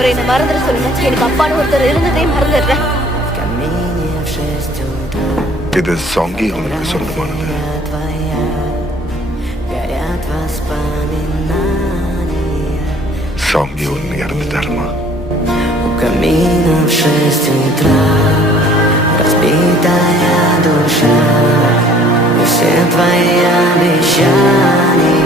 அவரை நான் மறந்துட சொல்லுங்க. எனக்கு அப்பான்னு ஒருத்தர் இருந்ததே மறந்துடுறேன். இது சாங்கி உனக்கு சொந்தமானது. Сомги он ирондарма. У камина в 6 утра разбитая душа, и все твои обещания